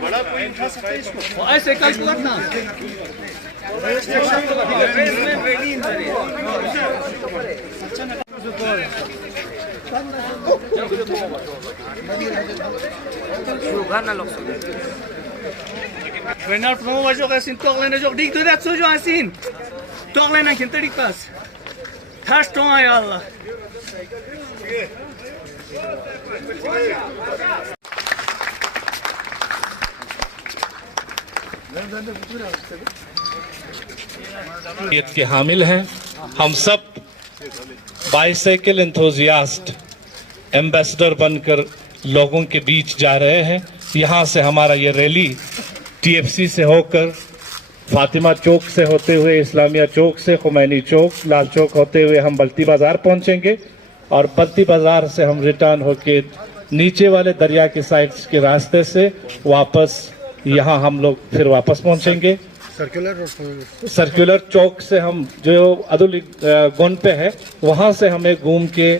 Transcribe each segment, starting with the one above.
बड़ा कोई उठा सकता है इसको ऐसे कल करना Benar promo wajok asin tok lena jok dik tu dak sojo asin tok lena kinta dik pas tas tong ay Allah के हामिल हैं हम सब बाइसाइकिल एंथुसियास्ट एम्बेसडर बनकर लोगों के बीच जा रहे हैं। यहाँ से हमारा ये रैली टीएफसी से होकर फातिमा चौक से होते हुए इस्लामिया चौक से खुमैनी चौक लाल चौक होते हुए हम बल्ती बाजार पहुँचेंगे और बल्ती बाजार से हम रिटर्न होके नीचे वाले दरिया के साइड के रास्ते से वापस यहाँ हम लोग फिर वापस पहुँचेंगे। सर्कुलर चौक से हम जो अदुल गोंड पे है वहाँ से हमें घूम के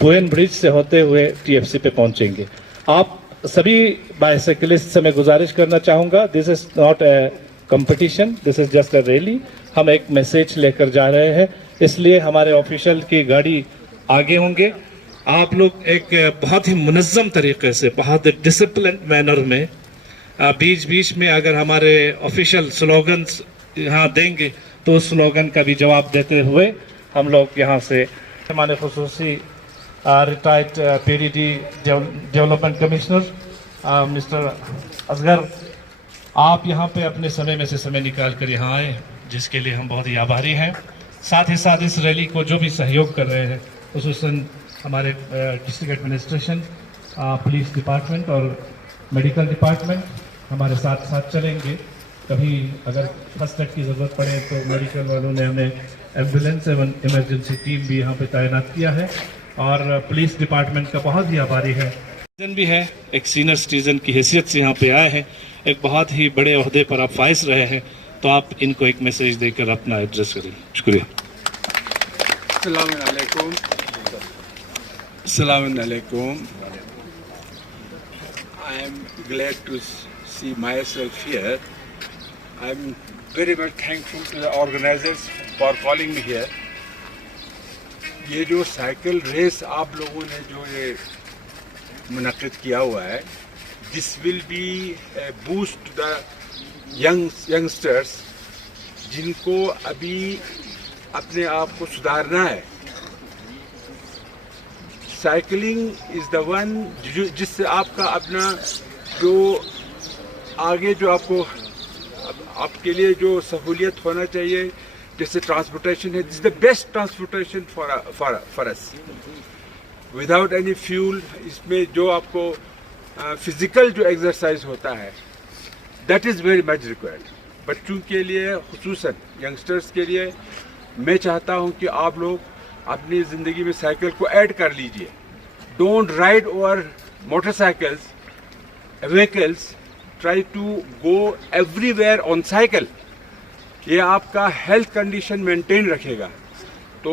पुएन ब्रिज से होते हुए टीएफसी पे पहुँचेंगे। आप सभी बाइसाइकिलिस्ट से मैं गुजारिश करना चाहूँगा, this is not a competition, this is just a rally. हम एक मैसेज लेकर जा रहे हैं, इसलिए हमारे ऑफिशियल की गाड़ी आगे होंगे। आप लोग एक बहुत ही मुनज़्ज़म तरीके से, बहुत डिसिप्लिन मैनर में बीच बीच में अगर हमारे ऑफिशियल स्लोगन्स यहाँ देंगे तो उस स्लोगन का भी जवाब देते हुए हम लोग यहाँ से हमारे खुसूसी retired PDD development commissioner mister Asghar, आप यहाँ पे अपने समय में से समय निकाल कर यहाँ आए, जिसके लिए हम बहुत ही आभारी हैं। साथ ही साथ इस रैली को जो भी सहयोग कर रहे हैं, खुसूसन हमारे डिस्ट्रिक्ट एडमिनिस्ट्रेशन, पुलिस डिपार्टमेंट और मेडिकल डिपार्टमेंट हमारे साथ साथ चलेंगे। कभी अगर फर्स्ट एड की ज़रूरत पड़े तो मेडिकल वालों ने हमें एम्बुलेंस एवं इमरजेंसी टीम भी यहाँ पे तैनात किया है और पुलिस डिपार्टमेंट का बहुत ही आभारी है। सिटीजन भी है, एक सीनियर सिटीजन की हैसियत से यहाँ पे आए हैं, एक बहुत ही बड़े ओहदे पर आप फाइज रहे हैं, तो आप इनको एक मैसेज देकर अपना एड्रेस करें। शुक्रिया। Assalamu alaikum. I am glad to see myself here. I am very much thankful to the organizers for calling me here. ये जो साइकिल रेस आप लोगों ने जो ये मुनक़िद किया हुआ है, this will be boost the youngsters जिनको अभी अपने आप को सुधारना है। साइकिलिंग इज़ द वन जिससे आपका अपना जो आगे जो आपके लिए जो सहूलियत होना चाहिए, जैसे ट्रांसपोर्टेशन है, this the best transportation for us without any fuel. इसमें जो आपको फिजिकल जो एक्सरसाइज होता है, that is very much required. बच्चों के लिए, खुसूसन यंगस्टर्स के लिए मैं चाहता हूँ कि आप लोग अपनी ज़िंदगी में साइकिल को ऐड कर लीजिए। Don't ride over motorcycles vehicles, try to go everywhere on cycle. ये आपका हेल्थ कंडीशन मेंटेन रखेगा। तो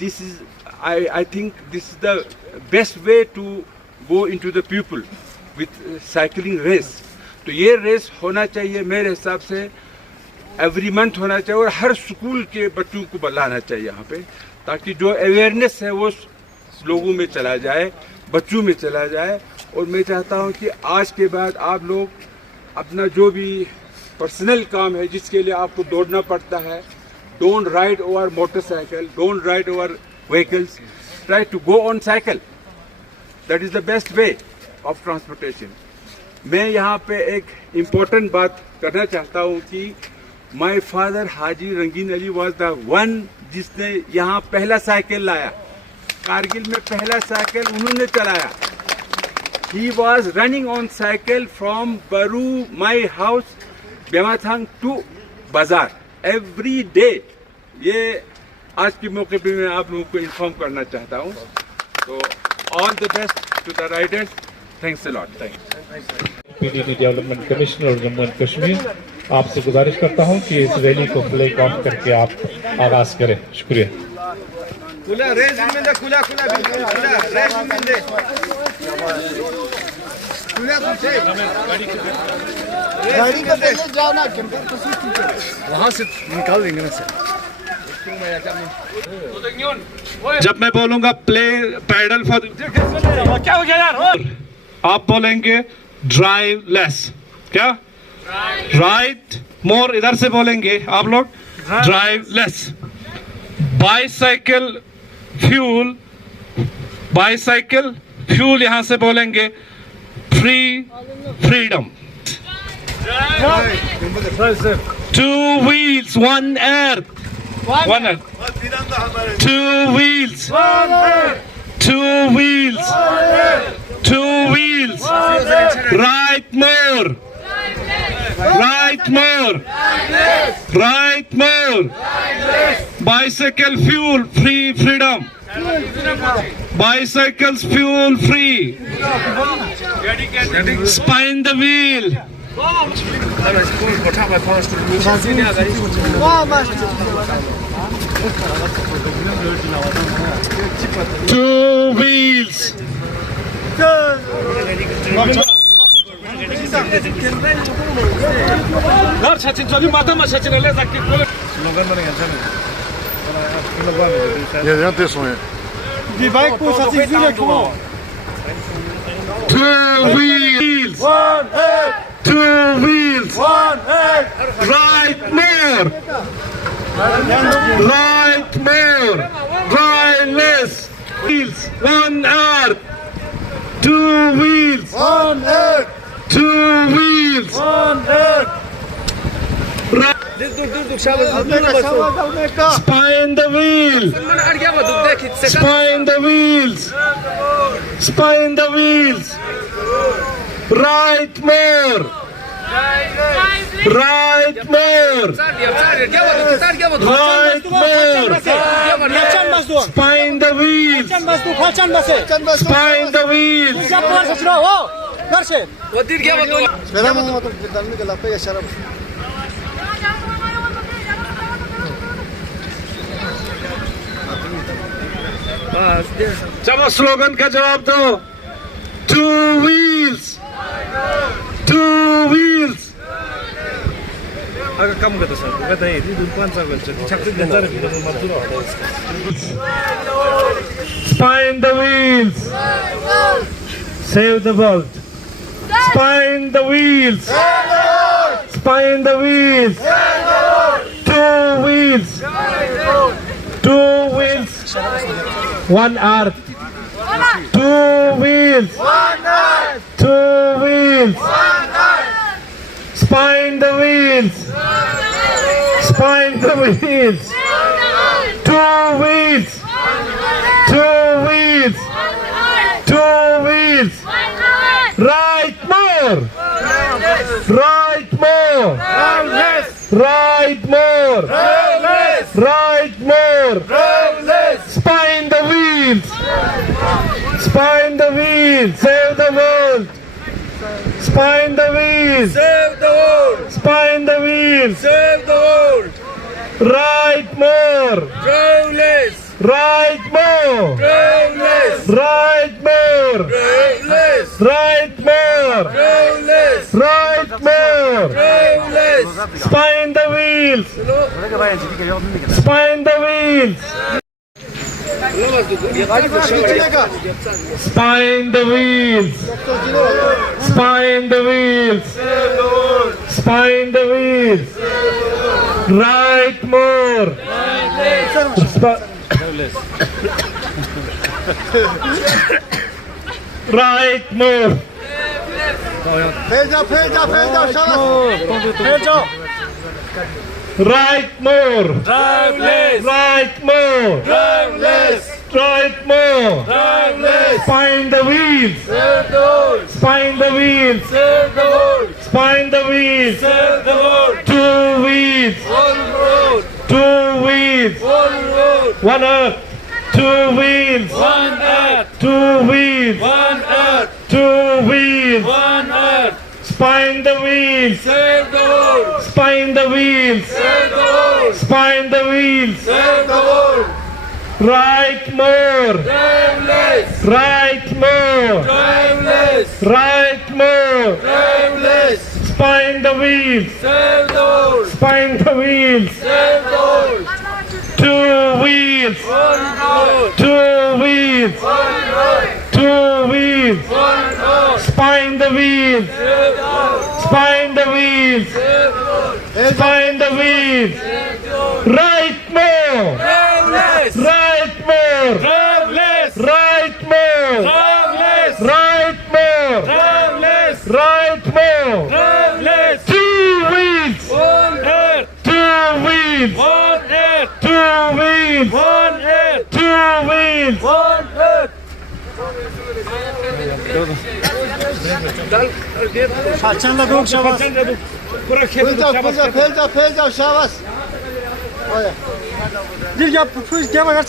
this is I think this is the best way to go into the people with cycling race. तो ये race होना चाहिए मेरे हिसाब से एवरी मंथ होना चाहिए और हर स्कूल के बच्चों को बुलाना चाहिए यहाँ पे, ताकि जो अवेयरनेस है वो लोगों में चला जाए, बच्चों में चला जाए। और मैं चाहता हूँ कि आज के बाद आप लोग अपना जो भी पर्सनल काम है जिसके लिए आपको दौड़ना पड़ता है, don't ride over motorcycle, don't ride over vehicles, try to go on cycle. That is the best way of transportation. मैं यहाँ पे एक इम्पोर्टेंट बात करना चाहता हूँ कि माय फादर हाजी रंगीन अली वाज द वन जिसने यहाँ पहला साइकिल लाया। कारगिल में पहला साइकिल उन्होंने चलाया। He was running on cycle from बरू माई हाउस बेमाथांग टू बाजार एवरी डे। ये आज के मौके पे मैं आप लोगों को इन्फॉर्म करना चाहता हूँ। तो all the best to the riders, thanks a lot. Thanks. PDD development commissioner Jammu and Kashmir. आपसे गुजारिश करता हूं कि इस रैली को फ्लैग ऑफ करके आप आगाज करें। शुक्रिया। खुला रेजिम में दे, खुला खुला बिल्कुल खुला रेजिम में दे, खुला तुझे गाड़ी का दे जाओ ना, वहां से निकाल देंगे ना सर। जब मैं बोलूंगा प्ले पैडल फॉर, क्या हो गया यार, आप बोलेंगे ड्राइव लेस, क्या राइट मोर, इधर से बोलेंगे आप लोग drive less. Bicycle fuel, bicycle fuel यहां से बोलेंगे freedom. 2 wheels 1 earth, 1 earth, 2 wheels 2 wheels 2 wheels, right more, right more, right more. Bicycle fuel free, freedom. Bicycles fuel free. Spin the wheel. 2 wheels. Two wheels, 2 wheels, right more, right more, right less, wheels, 1 earth, 2 wheels, 2 wheels, spin the wheel, spin the wheels, spin the wheels, right more, right more, right more, spin the wheels, spin the wheels. चलो slogan का जवाब दो। 2 wheels, 2 wheels. Agak kamu kata saya, kata ini dudukan saya cakap dengar Spin the wheels, save the world. Spin the wheels, spin the wheels. 2 wheels, 2 wheels, 1 earth. 2 wheels, 2 wheels. Spin the wheels, spin the wheels. 2 wheels, 2 wheels, 2 wheels. Right more, right more, right more, right more. Spin the wheels, spin the wheels. Save the world. Spin the wheels, save the world, spin the wheels. save the world, Right more, drive less, right more, drive less, right more, drive less, right more, drive less, right more. drive less. Spin the wheels, spin the wheels. Spin the wheels, spin the wheels, spin the wheels. Right more, right more. Right more, Drive less, right more, drive less, right more. drive less. Spin the wheels, Save the world, spin the wheels, save the world, spin the wheels. save the world. 2 wheels, One road, 2 wheels, one road, 1 earth. 2 wheels, one earth, 2 wheels, one earth, 2 wheels. one earth. Spin Spine the wheels. Save the world. Spine the wheels. Save the world. Spine the wheels. Save the world. Right more. Drive less. Right more. Drive less. Right more. Drive less. Spine the wheels. Save the world. Spine the wheels. Save the world. Two wheels. One road. Two wheels. One road. Two wheels. One road. Spine the wheels. Save the world. Spine the wheels. Save the world. Spine the wheels. Save the world. Right more. Drive less. Right more. Drive less. Right more. Drive less. Right more. Drive less. Right more. Drive less. Two wheels. One earth. Two wheels. One earth. Two wheels. One earth. Two wheels. One earth. Parçanla dök Şavas. Fez जाओ Şavas. Oya. Dir yap, fuz क्या मगर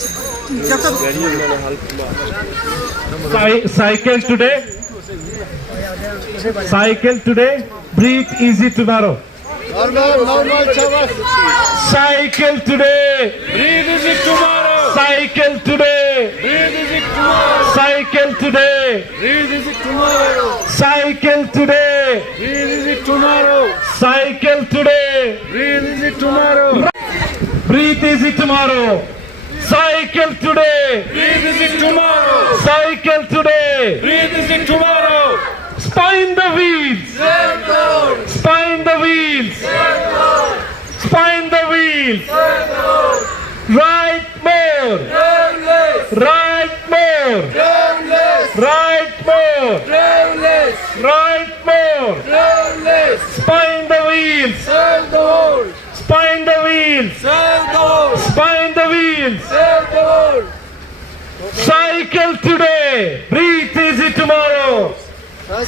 Cycle today. Cycle today. Breathe easy tomorrow. normal Şavas. Cycle today. Breathe easy tomorrow. Cycle today. Breathe easy tomorrow. Cycle today. Breathe easy tomorrow. Cycle today. Breathe easy tomorrow. Cycle today. Breathe easy tomorrow. Breathe easy tomorrow. Cycle today. Breathe easy tomorrow. Cycle today. Breathe easy tomorrow. Spine the wheels. Save the world. Spine the wheels. Save the world. Spine the wheels. Save the world. Right more. Drive less. Right more. Drive less. Right more. Drive less. Right more. Drive less. Spine the wheels. Save the world. Spine the wheels. Save the world. Spine the wheels. Save the world. Cycle today. Breathe easy tomorrow.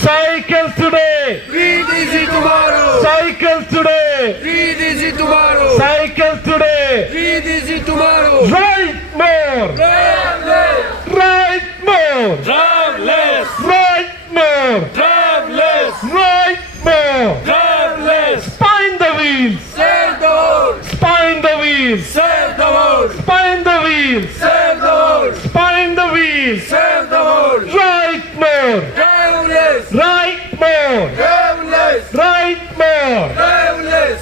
Cycle today. Breathe easy tomorrow. Cycle today. Breathe easy tomorrow. Cycle today. Breathe easy tomorrow. Right more. Drive less. Right more. Drive less. Right more. Drive less. Right more. Drive less. Spine the wheels. Save the world. Spine the wheels. Save the world. Spine the wheels. Save the world. Spine the wheels. Save the world. Right more. Drive less. Right more. Drive less. Right more. Drive less.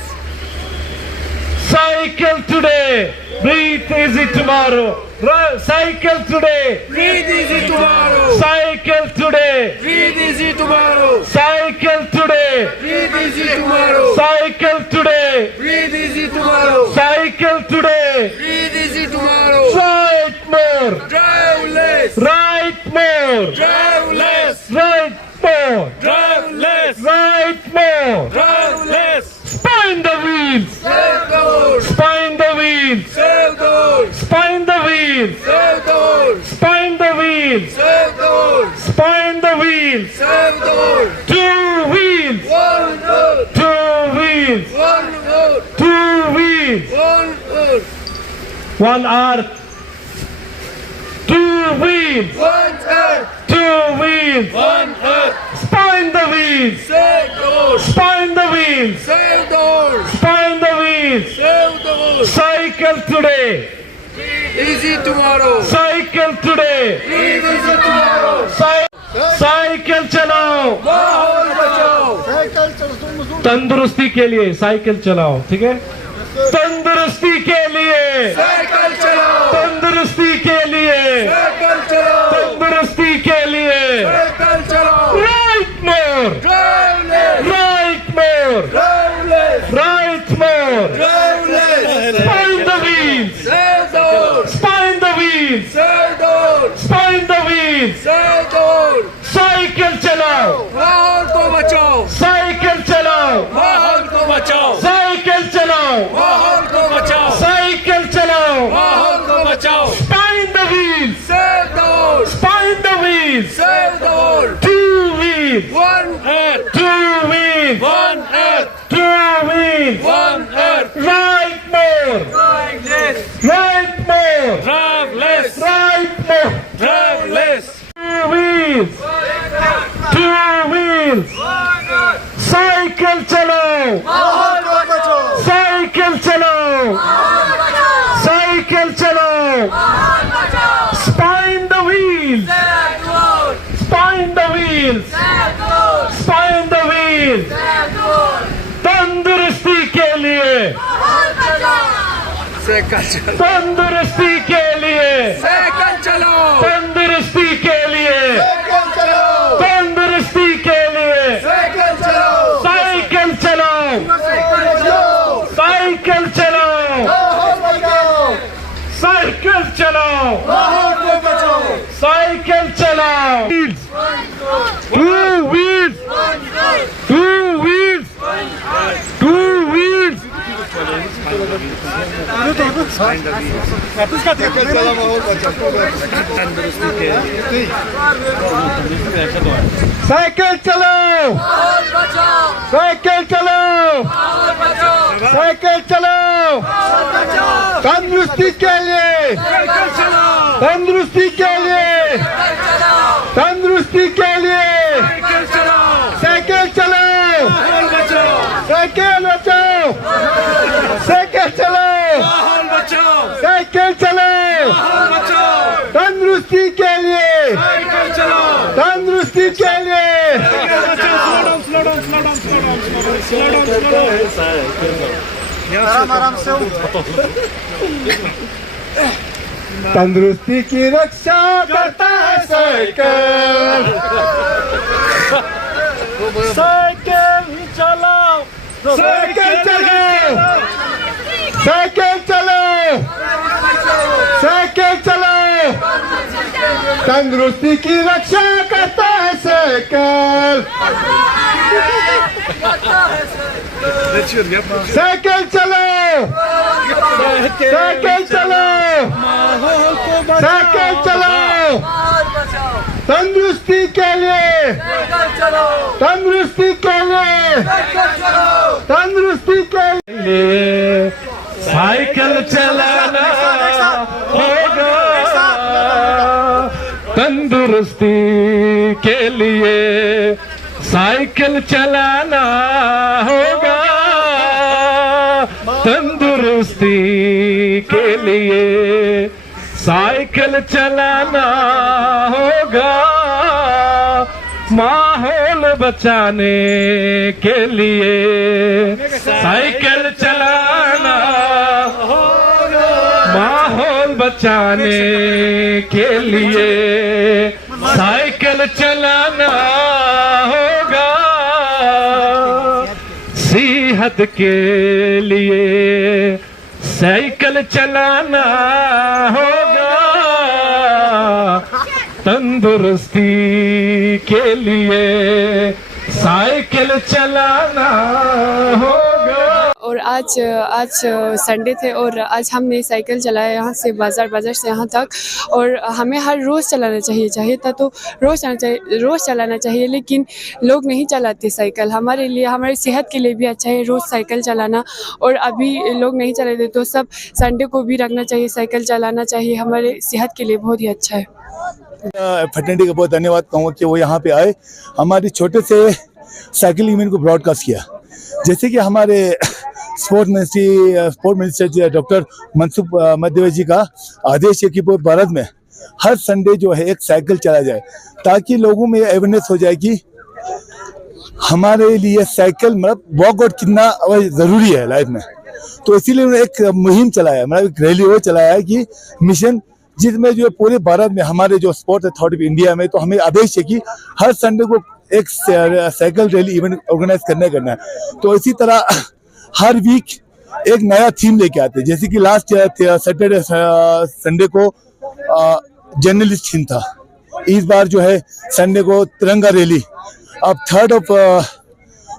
Cycle today. Breathe easy tomorrow. Cycle today. Breathe easy tomorrow. Cycle today. Breathe easy tomorrow. Cycle today. Breathe easy tomorrow. Cycle today. Breathe easy tomorrow. Cycle today. Breathe easy tomorrow. Right more. Drive less. Right more. Drive less. Right more. Drive less. Right more. Drive less. Spine the wheels. Save the world. Spine the wheels. Save the world. Spine the wheels. Save the world. Spine the wheels. Save the world. Spine the wheels. Save the world. Two wheels. One road. Two wheels. One road. Two wheels. One road. One earth. Two wheels. One earth. Two wheels. One earth. Spine the wheels. Save the world. Spine the wheels. Save the world. Spine the wheels. Save the world. Cycle today. Easy tomorrow. Cycle today. Breathe easy tomorrow. Cycle चलाओ. माहौल बचाओ. Cycle चलो तंदुरुस्ती के लिए cycle चलाओ. ठीक है. तंदुरुस्ती के लिए. साइकिल चलाओ. तंदुरुस्ती के लिए. साइकिल चलाओ. तंदुरुस्ती के लिए. साइकिल चलाओ. Right more. Drive less. Right more. Drive less. Right more. Drive less. Spine the wheels. Save the world. Spine the wheels. Save the world. Spine the wheels. Save the world. Cycle चलाओ. माहौल को बचाओ. Cycle चलाओ. माहौल को बचाओ. Cycle चलाओ. माहौल को बचाओ. साइकिल चलाओ. माहौल को बचाओ. Spine the wheels. Save the world. Spine the wheels. Save the world. Two wheels. One earth. Two wheels. One earth. Two wheels. One earth. Right more. Drive less. Right more. Drive less. Right more. Drive less. Two wheels. Two wheels. One earth. Cycle चलो, cycle चलो, cycle चलो, spine the wheels, spine the wheels, spine the wheels, तंदुरुस्ती के लिए, तंदुरुस्ती के लिए, तंदुरुस्ती के लिए, तंदुरुस्ती के लिए, साइकिल चलाओ, साइकिल चलाओ, साइकिल चलाओ, साइकिल चलाओ, two wheels, two wheels, two wheels, cycle चलाओ, साइकिल चलाओ, साइकिल चलाओ, तंदुरुस्ती के लिए, तंदुरुस्ती के लिए, तंदुरुस्ती के लिए, साइकिल चलाओ, साइकिल बचाओ, साइकिल चलाओ, साइकिल चलाओ, तंदुरुस्ती के लिए, तंदुरुस्ती के लिए, आराम आराम से तंदुरुस्ती की रक्षा करता है साइकिल, साइकिल चलाओ, साइकिल चलाओ, साइकिल चलाओ, साइकिल चलाओ, तंदुरुस्ती की रक्षा करता है साइकिल, साइकिल चलाओ, साइकिल चलाओ, साइकिल चलाओ, तंदुरुस्ती के लिए, तंदुरुस्ती के लिए, तंदुरुस्ती के लिए, साइकिल चलाना होगा, तंदुरुस्ती के लिए साइकिल चलाना होगा, तंदुरुस्ती के लिए साइकिल चलाना होगा, माहौल बचाने के लिए साइकिल चलाना होगा, माहौल बचाने के लिए साइकिल चलाना होगा, सेहत के लिए साइकिल चलाना होगा, तंदुरुस्ती के लिए साइकिल चलाना होगा। और आज संडे थे और आज हमने साइकिल चलाया यहाँ से बाज़ार से यहाँ तक, और हमें हर रोज़ चलाना चाहिए था तो रोज़ चलाना चाहिए, लेकिन लोग नहीं चलाते साइकिल। हमारे लिए, हमारी सेहत के लिए भी अच्छा है रोज़ साइकिल चलाना, और अभी लोग नहीं चलाते तो सब संडे को भी रखना चाहिए, साइकिल चलाना चाहिए, हमारे सेहत के लिए बहुत ही अच्छा है। फैटर्निटी का बहुत धन्यवाद कहूँगा कि वो यहाँ पे आए, हमारे छोटे से साइकिल इवेंट को ब्रॉडकास्ट किया। जैसे कि हमारे sport minister doctor Mansukh Mandaviya ji का आदेश है कि पूरे भारत में हर संडे जो है एक साइकिल चला जाए, ताकि लोगों में अवेयरनेस हो जाए कि हमारे लिए साइकिल मतलब वॉकआउट कितना ज़रूरी है लाइफ में। तो इसीलिए उन्होंने एक मुहिम चलाया, मतलब एक रैली वो चलाया है कि मिशन, जिसमें जो पूरे भारत में हमारे जो स्पोर्ट्स अथॉरिटी ऑफ इंडिया में, तो हमें आदेश है कि हर संडे को एक साइकिल रैली इवेंट ऑर्गेनाइज करना है। तो इसी तरह हर वीक एक नया थीम लेके आते हैं। जैसे कि लास्ट सैटरडे संडे को जर्नलिस्ट थीम था, इस बार जो है संडे को तिरंगा रैली, अब 3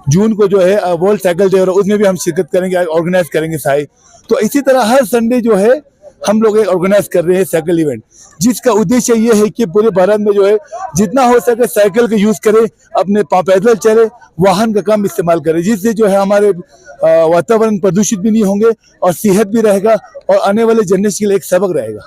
जून को जो है वर्ल्ड साइकिल डे, और उसमें भी हम शिरकत करेंगे, ऑर्गेनाइज करेंगे साई। तो इसी तरह हर संडे जो है हम लोग ऑर्गेनाइज कर रहे हैं साइकिल इवेंट, जिसका उद्देश्य ये है कि पूरे भारत में जो है जितना हो सके साइकिल का यूज करें, अपने पैदल चले, वाहन का कम इस्तेमाल करें, जिससे जो है हमारे वातावरण प्रदूषित भी नहीं होंगे और सेहत भी रहेगा और आने वाले जनरेशन के लिए एक सबक रहेगा।